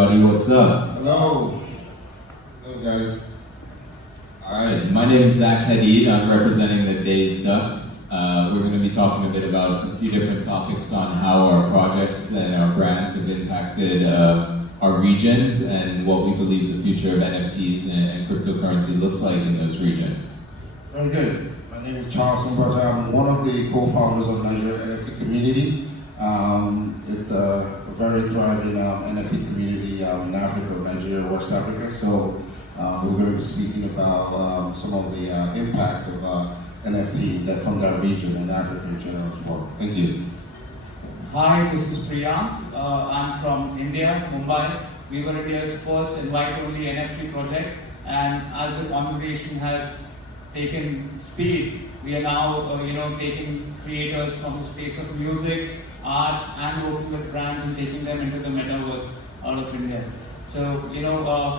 everybody, what's up? Hello. Hello guys. Alright, my name is Zack Hadeed. I'm representing the DazedDucks. We're going to be talking a bit about a few different topics on how our projects and our brands have impacted our regions and what we believe the future of NFTs and cryptocurrency looks like in those regions. Very good. My name is Mbatta. I'm one of the co-founders of Nigeria NFT community. It's a very thriving NFT community in Africa, Nigeria, West Africa. So we're going to be speaking about some of the impacts of NFT from that region and Africa in general as well. Thank you. Hi, this is Priyank. I'm from India, Mumbai. We were India's first invite-only NFT project, and as the conversation has taken speed, we are now, taking creators from the space of music, art, and working with brands and taking them into the metaverse out of India. So,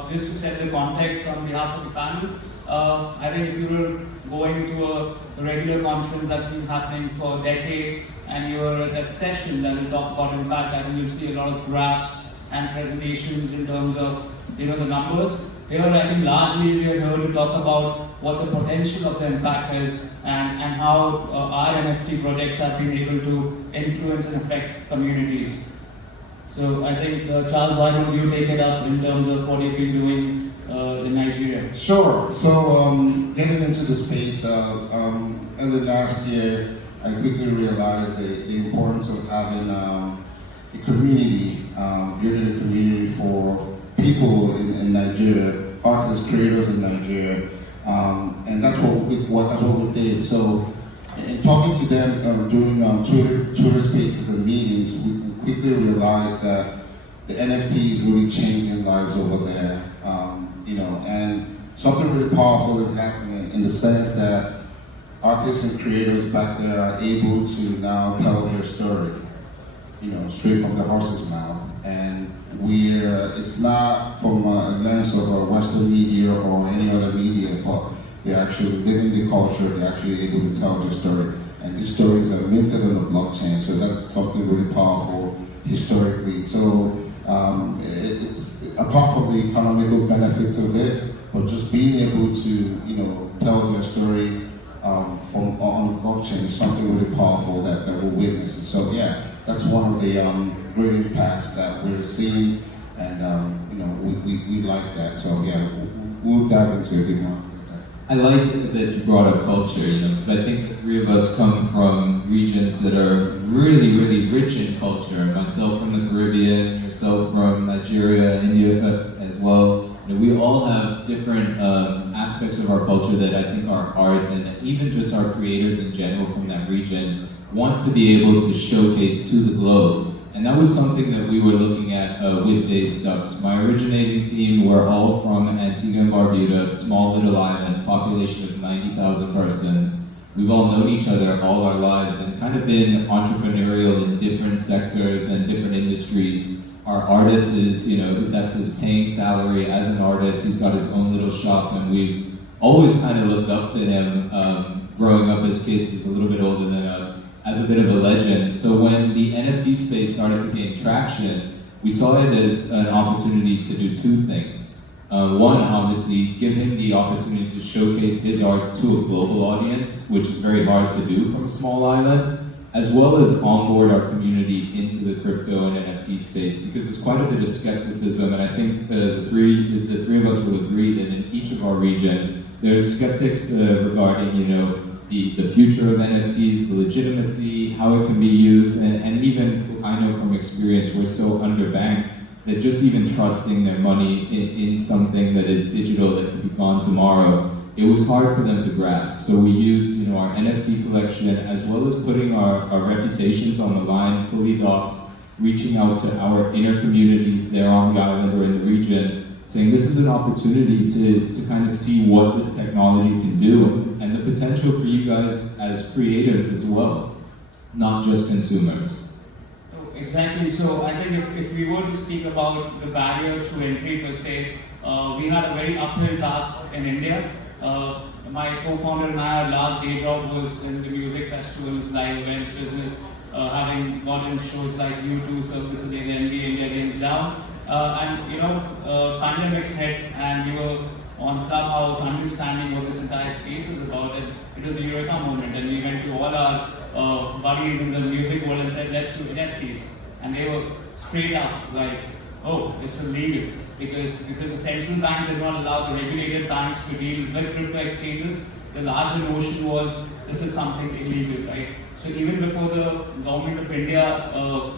just to set the context on behalf of the panel, I think if you were going to a regular conference that's been happening for decades, and you're at a session that will talk about impact, I think you'll see a lot of graphs and presentations in terms of, the numbers. Here, I think largely we are here to talk about what the potential of the impact is and how our NFT projects have been able to influence and affect communities. So I think, Charles, why don't you take it up in terms of what you've been doing in Nigeria? Sure. So getting into the space, early last year, I quickly realized the importance of having a community, building a community for people in Nigeria, artists, creators in Nigeria, and that's what we did. So, in talking to them during Twitter spaces and meetings, we quickly realized that the NFT is really changing lives over there, and something really powerful is happening in the sense that artists and creators back there are able to now tell their story, straight from the horse's mouth. And it's not from a lens of a Western media or any other media, but they're actually living the culture, they're actually able to tell their story. And these stories are minted on the blockchain, so that's something really powerful historically. So it's apart from the economical benefits of it, but just being able to, tell their story on the blockchain is something really powerful that we're witnessing. So yeah, that's one of the great impacts that we're seeing, and we like that. So yeah, we'll dive into a bit more. I like that you brought up culture, because I think the three of us come from regions that are really, really rich in culture. Myself from the Caribbean, yourself from Nigeria, India as well. We all have different aspects of our culture that I think our art and even just our creators in general from that region want to be able to showcase to the globe. And that was something that we were looking at with DazedDucks. My originating team were all from Antigua and Barbuda, small little island, population of 90,000 persons. We've all known each other all our lives and kind of been entrepreneurial in different sectors and different industries. Our artist is, that's his paying salary as an artist. He's got his own little shop, and we've always kind of looked up to him growing up as kids. He's a little bit older than us, as a bit of a legend. So when the NFT space started to gain traction, we saw it as an opportunity to do two things. One, obviously, give him the opportunity to showcase his art to a global audience, which is very hard to do from a small island, as well as onboard our community into the crypto and NFT space, because there's quite a bit of skepticism, and I think the three of us will agree that in each of our region, there's skeptics regarding, the future of NFTs, the legitimacy, how it can be used, and even, I know from experience, we're so underbanked that just even trusting their money in something that is digital that can be gone tomorrow, it was hard for them to grasp. So we used our NFT collection, as well as putting our reputations on the line, fully doxed, reaching out to our inner communities there on the island or in the region, saying this is an opportunity to kind of see what this technology can do and the potential for you guys as creators as well, not just consumers. Exactly. So I think if we were to speak about the barriers to entry per se, we had a very uphill task in India. My co-founder and I, our last day job was in the music festivals, live events business, having gone in shows like U2, Circus of the NBA, India Games Down. And pandemic hit, and we were on Clubhouse understanding what this entire space is about. And it was a eureka moment, and we went to all our buddies in the music world and said, let's do NFTs. And they were straight up like, oh, it's illegal. Because the central bank did not allow the regulated banks to deal with crypto exchanges, the larger notion was this is something illegal, right? So even before the government of India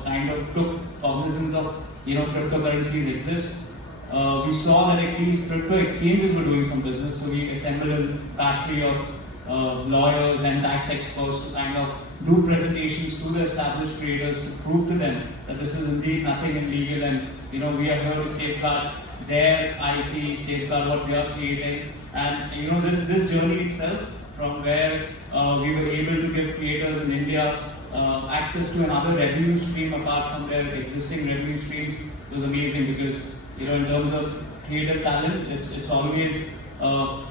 kind of took cognizance of cryptocurrencies exist, we saw that at least crypto exchanges were doing some business. So we assembled a battery of lawyers and tax experts to kind of do presentations to the established traders to prove to them that this is indeed nothing illegal, and we are here to safeguard their IP, safeguard what they are creating. And this journey itself, from where we were able to give creators in India access to another revenue stream apart from their existing revenue streams, was amazing. Because in terms of creative talent, it's always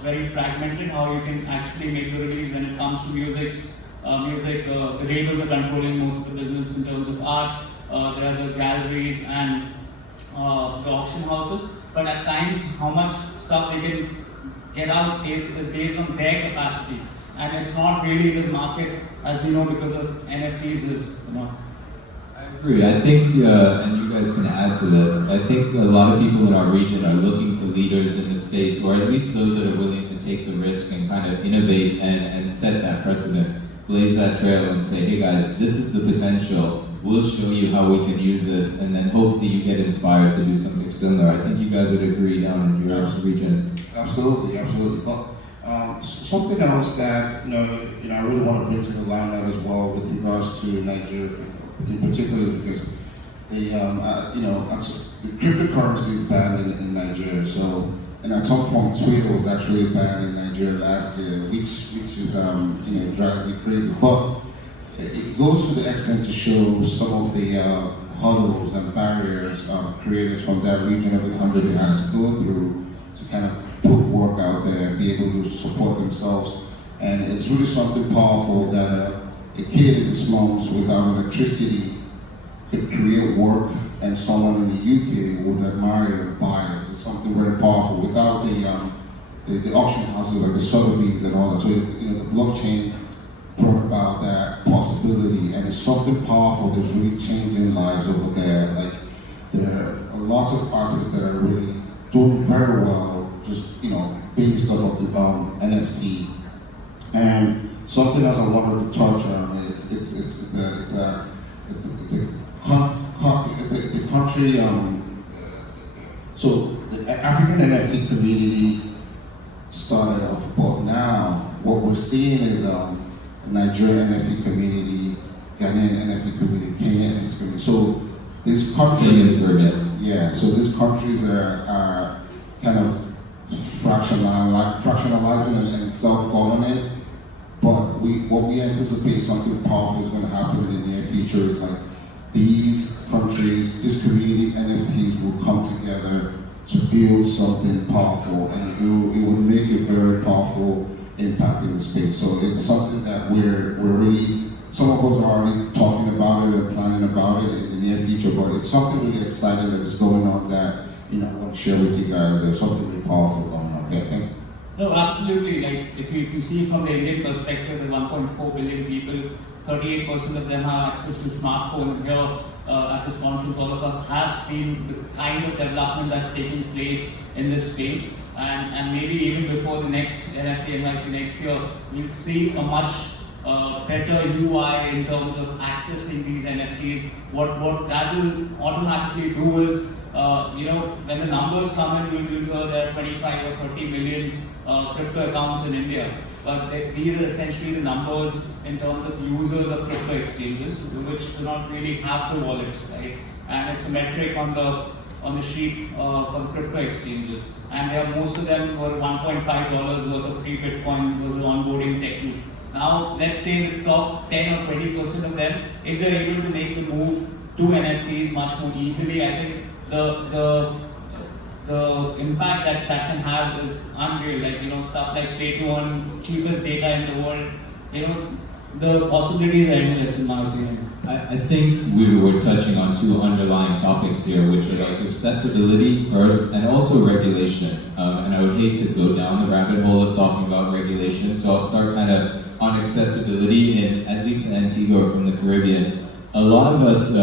very fragmented how you can actually make the release. When it comes to music, the labels are controlling most of the business. In terms of art, there are the galleries and the auction houses. But at times, how much stuff they can get out is based on their capacity, and it's not really the market, as we know, because of NFTs I agree. I think, and you guys can add to this, I think a lot of people in our region are looking to leaders in the space, or at least those that are willing to take the risk and kind of innovate and set that precedent, blaze that trail and say, hey guys, this is the potential, we'll show you how we can use this, and then hopefully you get inspired to do something similar. I think you guys would agree down in your regions. Absolutely. But something else that I really want to bring to the limelight as well with regards to Nigeria, in particular, because the cryptocurrency is banned in Nigeria. So, and I talked on Twitter was actually banned in Nigeria last year, which is driving me crazy. But it goes to the extent to show some of the hurdles and barriers created from that region of the country they had to go through to kind of put work out there, be able to support themselves. And it's really something powerful that a kid in the slums without electricity could create work, and someone in the UK would admire it and buy it. It's something very powerful without the auction houses like the Sotheby's and all that. So the blockchain brought about that possibility, and it's something powerful that's really changing lives over there. Like there are lots of artists that are really doing very well, just based off of the NFT. And something else I wanted to touch on is it's a country. So the African NFT community started off, but now what we're seeing is the Nigerian NFT community, Ghanaian NFT community, Kenyan NFT community. So these countries so these countries are kind of fractionalizing and self-governing. But what we anticipate something powerful is going to happen in the near future is like these countries, this community NFTs will come together to build something powerful, and it will make a very powerful impact in the space. So it's something that we're really, some of us are already talking about it and planning about it in the near future, but it's something really exciting that is going on that I want to share with you guys. There's something really powerful going on there. No, absolutely. Like if you see from the Indian perspective, the 1.4 billion people, 38% of them have access to smartphones. Here at this conference, all of us have seen the kind of development that's taking place in this space. And maybe even before the next NFT.NYC next year, we'll see a much better UI in terms of accessing these NFTs. What that will automatically do is, when the numbers come in, we'll hear there are 25 or 30 million crypto accounts in India. But these are essentially the numbers in terms of users of crypto exchanges, which do not really have the wallets, right? And it's a metric on the sheet for the crypto exchanges. And most of them were $1.5 worth of free Bitcoin was the onboarding technique. Now, let's say the top 10 or 20% of them, if they're able to make the move to NFTs much more easily, I think the impact that can have is unreal. Like, stuff like play to earn cheapest data in the world, the possibilities are endless in my opinion. I think we were touching on two underlying topics here, which are like accessibility first, and also regulation. And I would hate to go down the rabbit hole of talking about regulation, so I'll start kind of on accessibility, at least in Antigua or from the Caribbean. A lot of us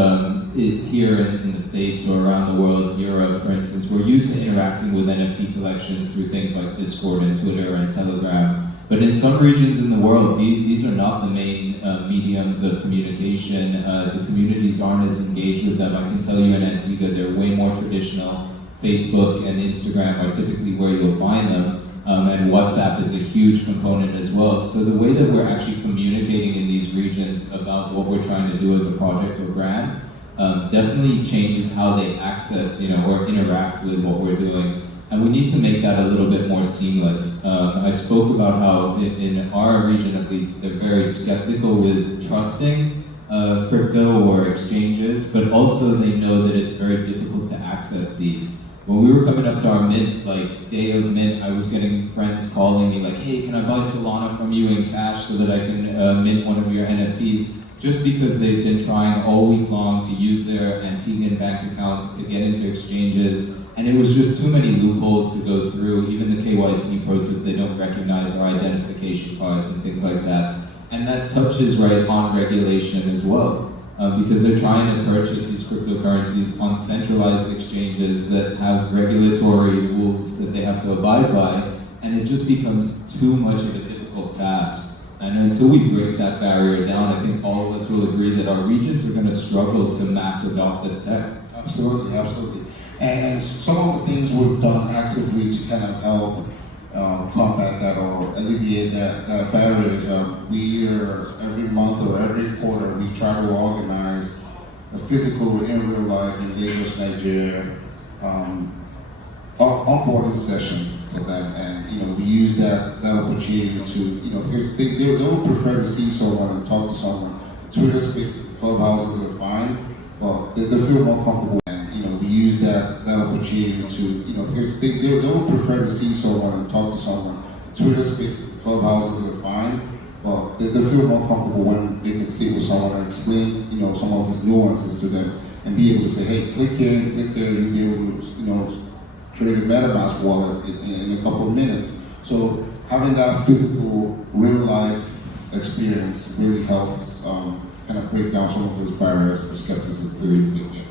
here in the States or around the world, Europe for instance, we're used to interacting with NFT collections through things like Discord and Twitter and Telegram. But in some regions in the world, these are not the main mediums of communication. The communities aren't as engaged with them. I can tell you in Antigua, they're way more traditional. Facebook and Instagram are typically where you'll find them. And WhatsApp is a huge component as well. So the way that we're actually communicating in these regions about what we're trying to do as a project or brand definitely changes how they access, or interact with what we're doing. And we need to make that a little bit more seamless. I spoke about how in our region at least, they're very skeptical with trusting crypto or exchanges, but also they know that it's very difficult to access these. When we were coming up to our mint, like day of mint, I was getting friends calling me like, hey, can I buy Solana from you in cash so that I can mint one of your NFTs? Just because they've been trying all week long to use their Antiguan bank accounts to get into exchanges. And it was just too many loopholes to go through. Even the KYC process, they don't recognize our identification cards and things like that. And that touches right on regulation as well. Because they're trying to purchase these cryptocurrencies on centralized exchanges that have regulatory rules that they have to abide by. And it just becomes too much of a difficult task. And until we break that barrier down, I think all of us will agree that our regions are going to struggle to mass adopt this tech. Absolutely, absolutely. And some of the things we've done actively to kind of help combat that or alleviate that barrier is every month or every quarter we try to organize a physical in real life in Lagos, Nigeria onboarding session for them, and we use that opportunity to because they would prefer to see someone and talk to someone. Twitter Spaces, clubhouses are fine, but they feel more comfortable. We use that opportunity to, because they would prefer to see someone and talk to someone. Twitter Spaces, clubhouses are fine, but they feel more comfortable when they can sit with someone and explain, some of the nuances to them and be able to say, hey, click here and click there, and you'll be able to, create a MetaMask wallet in a couple of minutes. So having that physical, real life experience really helps kind of break down some of those barriers, the skepticism that we face.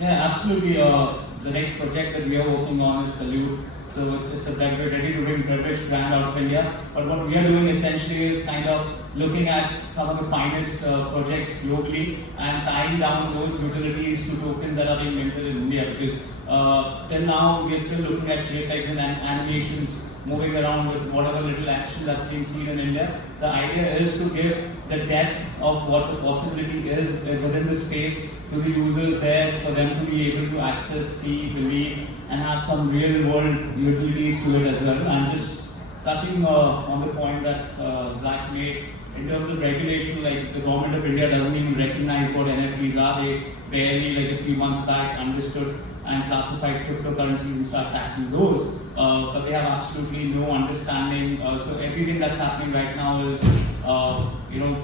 Yeah, absolutely. The next project that we are working on is Salute. So it's a ready to bring privileged brand out of India. But what we are doing essentially is kind of looking at some of the finest projects globally and tying down those utilities to tokens that are being minted in India. Because till now we are still looking at JPEGs and animations moving around with whatever little action that's being seen in India. The idea is to give the depth of what the possibility is within the space to the users there for them to be able to access, see, believe, and have some real world utilities to it as well. And just touching on the point that Zack made, in terms of regulation, like the government of India doesn't even recognize what NFTs are. They barely, like a few months back, understood and classified cryptocurrencies and start taxing those. But they have absolutely no understanding. So everything that's happening right now is,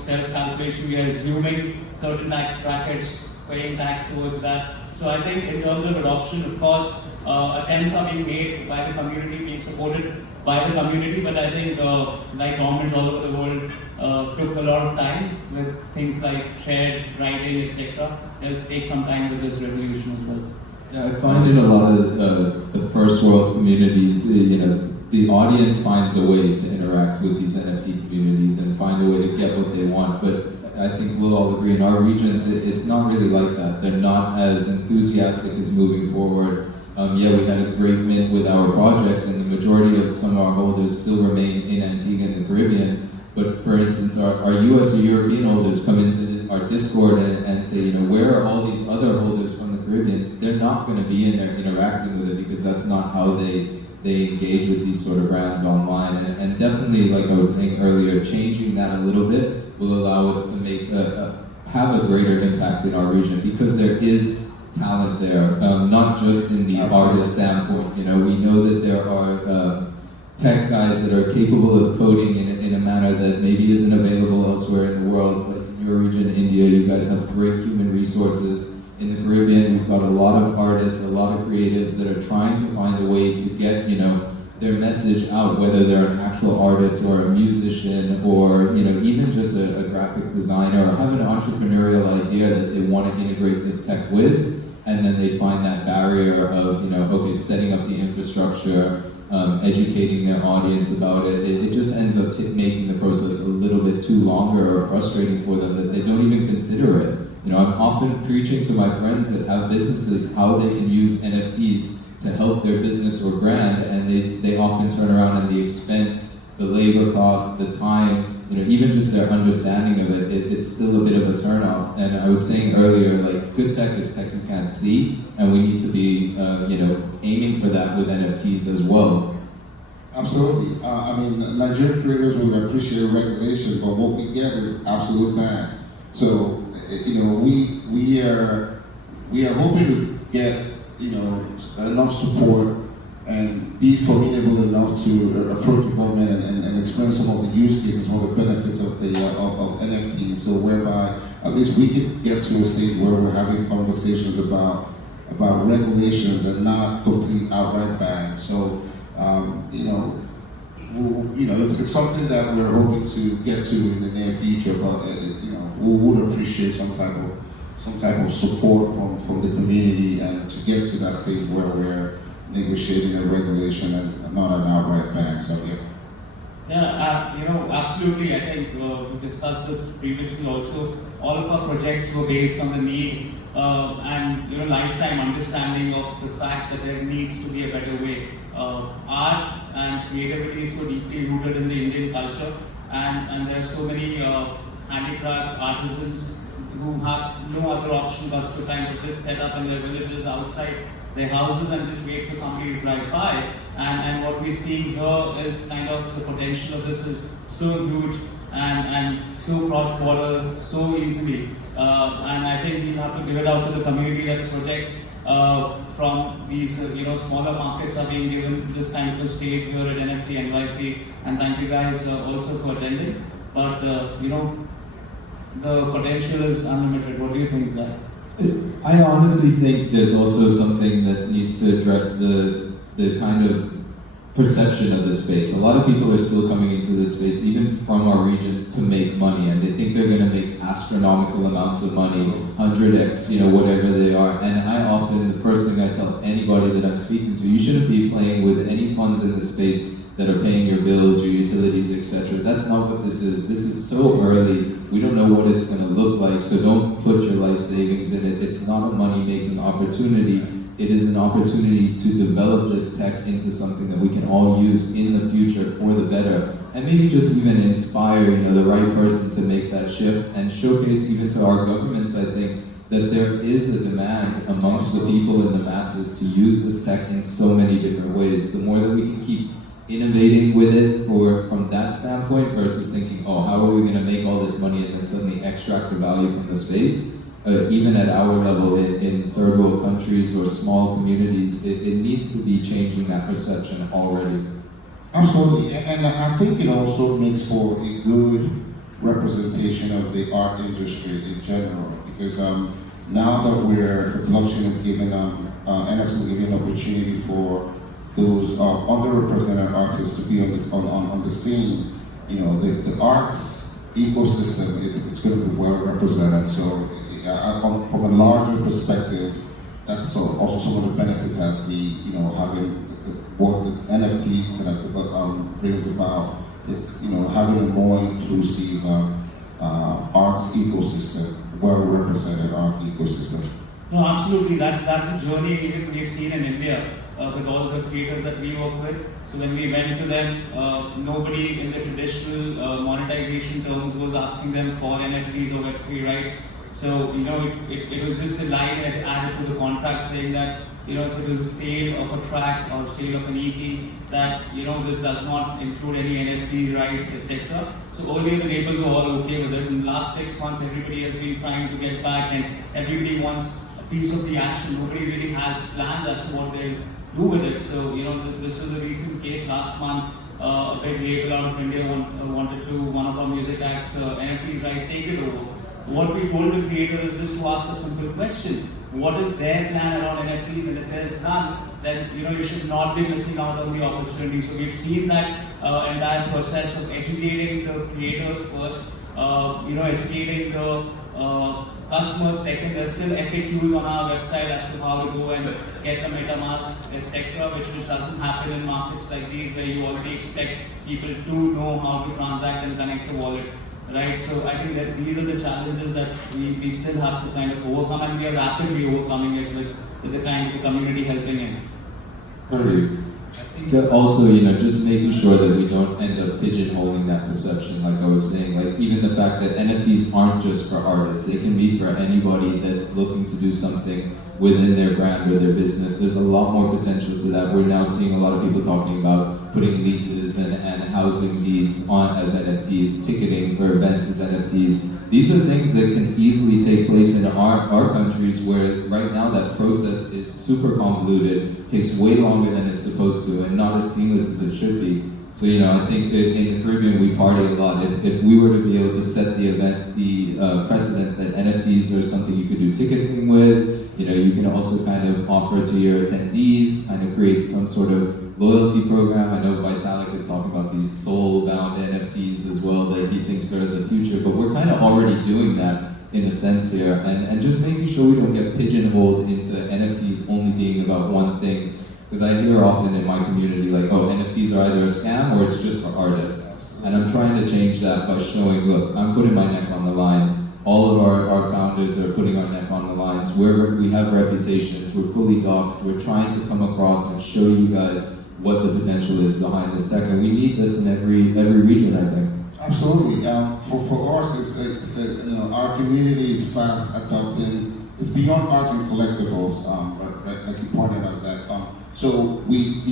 self-calculation. We are assuming certain tax brackets, paying tax towards that. So I think in terms of adoption, of course, attempts are being made by the community, being supported by the community. But I think, like governments all over the world, took a lot of time with things like shared writing, etc. It'll take some time with this revolution as well. Yeah, I find in a lot of the first world communities, the audience finds a way to interact with these NFT communities and find a way to get what they want. But I think we'll all agree in our regions, it's not really like that. They're not as enthusiastic as moving forward. We had a great mint with our project, and the majority of some of our holders still remain in Antigua and the Caribbean. But for instance, our US or European holders come into our Discord and say, where are all these other holders from the Caribbean? They're not going to be in there interacting with it because that's not how they engage with these sort of brands online. And definitely, like I was saying earlier, changing that a little bit will allow us to make have a greater impact in our region because there is talent there, not just in the artist standpoint. We know that there are tech guys that are capable of coding in a manner that maybe isn't available elsewhere in the world. Like in your region, India, you guys have great human resources. In the Caribbean, we've got a lot of artists, a lot of creatives that are trying to find a way to get, their message out, whether they're an actual artist or a musician or, even just a graphic designer, or have an entrepreneurial idea that they want to integrate this tech with, and then they find that barrier of, okay, setting up the infrastructure, educating their audience about it. It just ends up making the process a little bit too longer or frustrating for them that they don't even consider it. I'm often preaching to my friends that have businesses how they can use NFTs to help their business or brand, and they often turn around and the expense, the labor costs, the time, even just their understanding of it, it's still a bit of a turnoff. And I was saying earlier, like, good tech is tech you can't see, and we need to be, aiming for that with NFTs as well. Absolutely. Nigerian creators will appreciate regulation, but what we get is absolute ban. So, we are hoping to get, enough support and be formidable enough to approach the government and explain some of the use cases, some of the benefits of the of NFTs. So whereby at least we can get to a stage where we're having conversations about regulations and not complete outright ban. So it's something that we're hoping to get to in the near future. But we would appreciate some type of support from the community and to get to that stage where we're negotiating a regulation and not an outright ban. So absolutely. I think we discussed this previously also. All of our projects were based on the need and lifetime understanding of the fact that there needs to be a better way. Art and creativity is so deeply rooted in the Indian culture, and there are so many handicrafts, artisans who have no other option but to kind of just set up in their villages outside their houses and just wait for somebody to drive by. And what we see here is kind of the potential of this is so huge and so cross-border, so easily. And I think we'll have to give it out to the community that projects from these smaller markets are being given this kind of a stage here at NFT.NYC. And thank you guys also for attending. But the potential is unlimited. What do you think, Zack? I honestly think there's also something that needs to address the kind of perception of this space. A lot of people are still coming into this space, even from our regions, to make money, and they think they're going to make astronomical amounts of money, 100x, whatever they are. And I often, the first thing I tell anybody that I'm speaking to, you shouldn't be playing with any funds in the space that are paying your bills, your utilities, etc. That's not what this is. This is so early. We don't know what it's going to look like, so don't put your life savings in it. It's not a money-making opportunity. It is an opportunity to develop this tech into something that we can all use in the future for the better, and maybe just even inspire, the right person to make that shift and showcase even to our governments, I think, that there is a demand amongst the people and the masses to use this tech in so many different ways. The more that we can keep innovating with it from that standpoint versus thinking, oh, how are we going to make all this money and then suddenly extract the value from the space? Even at our level in third world countries or small communities, it needs to be changing that perception already. Absolutely, and I think it also makes for a good representation of the art industry in general, because now that the blockchain is giving NFTs is giving an opportunity for those underrepresented artists to be on the scene. The arts ecosystem, it's going to be well represented. So from a larger perspective, that's also some of the benefits I see. Having what the NFT brings about. It's having a more inclusive arts ecosystem, well represented art ecosystem. No, absolutely. That's a journey even we've seen in India with all the creators that we work with. So when we went to them, nobody in the traditional monetization terms was asking them for NFTs or Web3 rights. So it was just a line that added to the contract saying that if it was a sale of a track or sale of an EP, that this does not include any NFT rights, etc. So earlier the labels were all okay with it. In the last 6 months, everybody has been trying to get back, and everybody wants a piece of the action. Nobody really has plans as to what they'll do with it. So this was a recent case last month. A big label out of India wanted to one of our music acts NFTs, right? Take it over. what we told the creator is just to ask a simple question. What is their plan around NFTs? And if there is none, then you should not be missing out on the opportunity. So we've seen that entire process of educating the creators first, educating the customers second. There's still FAQs on our website as to how to go and get the MetaMask, etc., which doesn't happen in markets like these where you already expect people to know how to transact and connect the wallet. Right, so I think that these are the challenges that we still have to kind of overcome, and we are rapidly overcoming it with the kind of the community helping in. Also, just making sure that we don't end up pigeonholing that perception, like I was saying, like even the fact that NFTs aren't just for artists, they can be for anybody that's looking to do something within their brand or their business. There's a lot more potential to that. We're now seeing a lot of people talking about putting leases and housing deeds on as NFTs, ticketing for events as NFTs. These are things that can easily take place in our countries where right now that process is super convoluted, takes way longer than it's supposed to, and not as seamless as it should be. So, I think that in the Caribbean we party a lot. If we were to be able to set the precedent that NFTs are something you could do ticketing with, you can also kind of offer to your attendees, kind of create some sort of loyalty program. I know Vitalik is talking about these soul-bound NFTs as well that he thinks are the future, but we're kind of already doing that in a sense here, and just making sure we don't get pigeonholed into NFTs only being about one thing. Because I hear often in my community like, oh, NFTs are either a scam or it's just for artists. And I'm trying to change that by showing, look, I'm putting my neck on the line. All of our founders are putting our neck on the lines. We have reputations, we're fully doxed, we're trying to come across and show you guys what the potential is behind this tech. And we need this in every region, I think. Absolutely. For us, it's our community is fast adopting. It's beyond arts and collectibles, like you pointed out, Zach. So we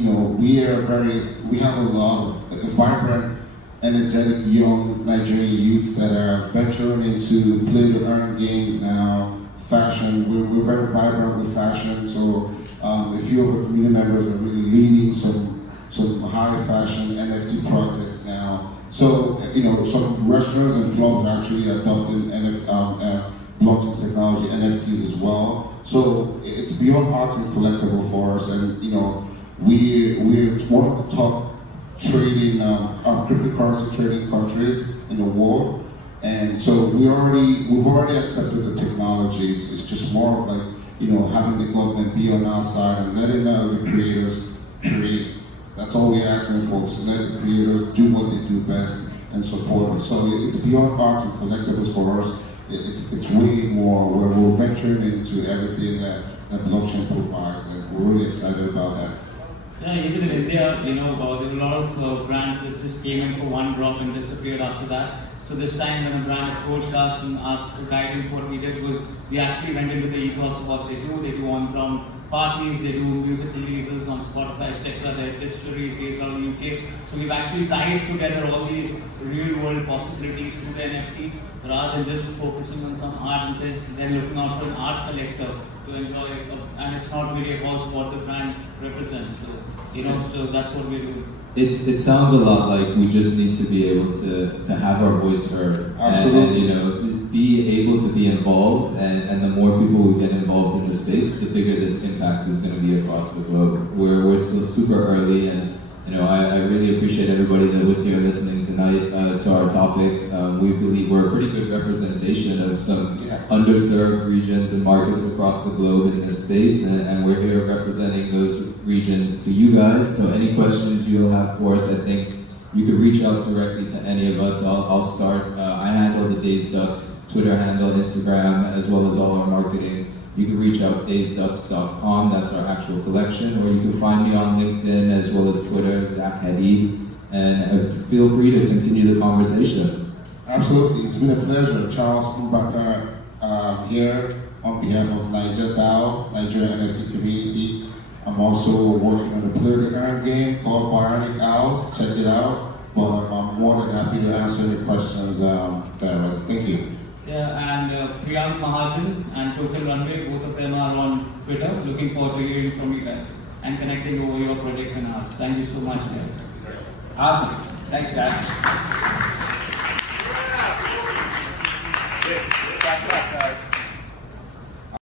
have a lot of vibrant, energetic young Nigerian youths that are venturing into play-to-earn games now, fashion. We're very vibrant with fashion. So a few of our community members are really leading some high fashion NFT projects now. So some restaurants and clubs are actually adopting blockchain technology, NFTs as well. So it's beyond arts and collectible for us, and we're one of the top trading cryptocurrency trading countries in the world, and so we've already accepted the technology. It's just more of like having the government be on our side and letting the creators create. That's all we're asking for, just let the creators do what they do best and support us. So it's beyond arts and collectibles for us. It's way more where we're venturing into everything that blockchain provides, and we're really excited about that. Yeah, even in India, there were a lot of brands that just came in for one drop and disappeared after that. So this time when a brand approached us and asked for guidance, what we did was we actually went into the ethos of what they do. They do on-ground parties, they do music releases on Spotify, etc. Their distillery is based out of the UK. So we've actually tied together all these real-world possibilities to the NFT, rather than just focusing on some art and this, then looking out for an art collector to enjoy it. And it's not really about what the brand represents. So, so that's what we do. It sounds a lot like we just need to be able to have our voice heard. Absolutely. And be able to be involved, and the more people we get involved in the space, the bigger this impact is going to be across the globe. We're still super early, and I really appreciate everybody that was here listening tonight to our topic. We believe we're a pretty good representation of some underserved regions and markets across the globe in this space, and we're here representing those regions to you guys. So any questions you'll have for us, I think you could reach out directly to any of us. I'll start. I handle the DazedDucks Twitter handle, Instagram, as well as all our marketing. You can reach out DazedDucks.com, that's our actual collection, or you can find me on LinkedIn as well as Twitter, Zack Hadeed, and feel free to continue the conversation. Absolutely, it's been a pleasure. Charles Mbatta here on behalf of DazedDucks, Nigeria NFT community. I'm also working on a play-to-earn game called Bionic Owls. Check it out. But I'm more than happy to answer any questions there. Thank you. Yeah, and Priyank, Mahajan and Token Runway, both of them are on Twitter. Looking forward to hearing from you guys and connecting over your project and ours. Thank you so much, guys. Awesome. Thanks, guys.